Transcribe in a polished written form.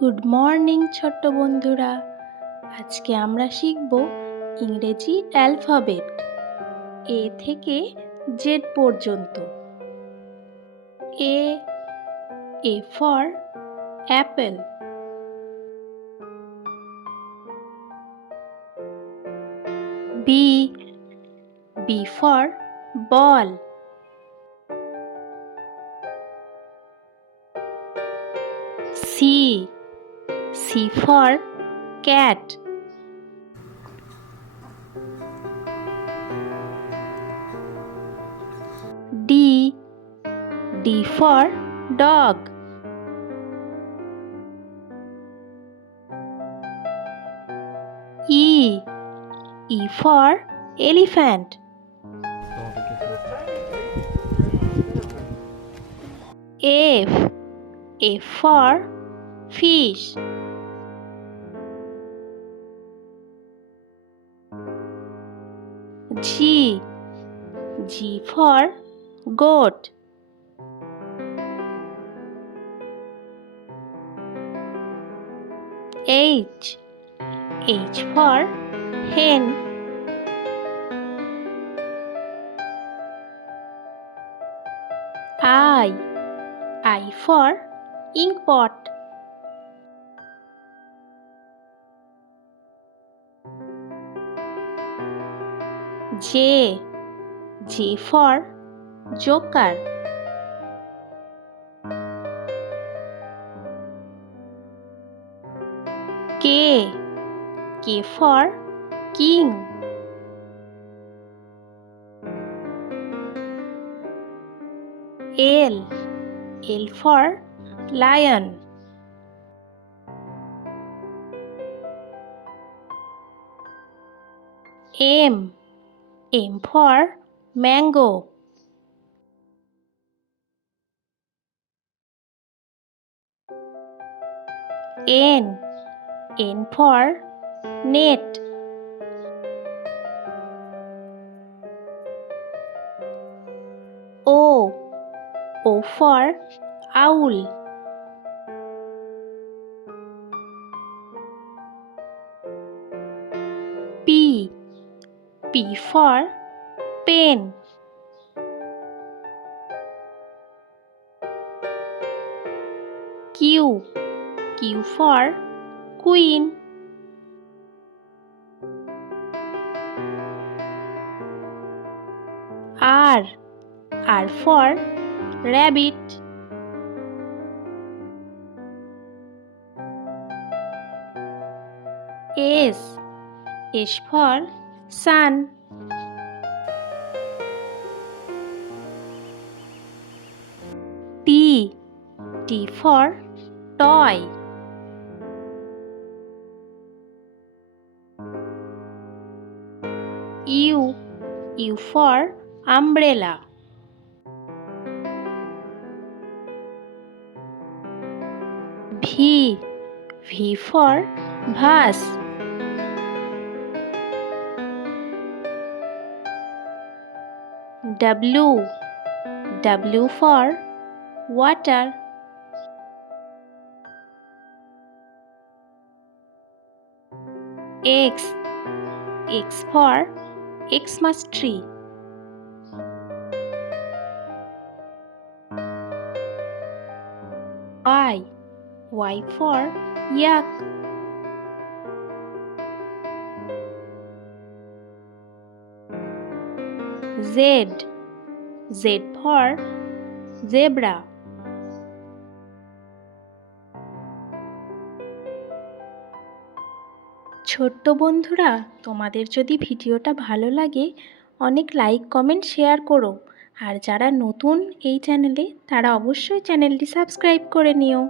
Good morning ছোট্ট বন্ধুরা। আজকে আমরা শিখব ইংরেজি অ্যালফাবেট এ থেকে জেড পর্যন্ত। A for apple. B for ball. C for cat. D for dog. E for elephant. F for fish. G for goat. H for hen. I for ink pot. J for joker. K for king. L for lion. M for mango. N for net. O for owl. P for pen. Q for queen. R for rabbit. S for sun. T for toy. U for umbrella. V for vase. W for water. X for Xmas tree. Y for yak. Z for zebra. ছোট্ট বন্ধুরা, তোমাদের যদি ভিডিওটা ভালো লাগে অনেক like comment share করো। আর যারা নতুন এই চ্যানেলে তারা অবশ্যই চ্যানেলটি সাবস্ক্রাইব করে নিও।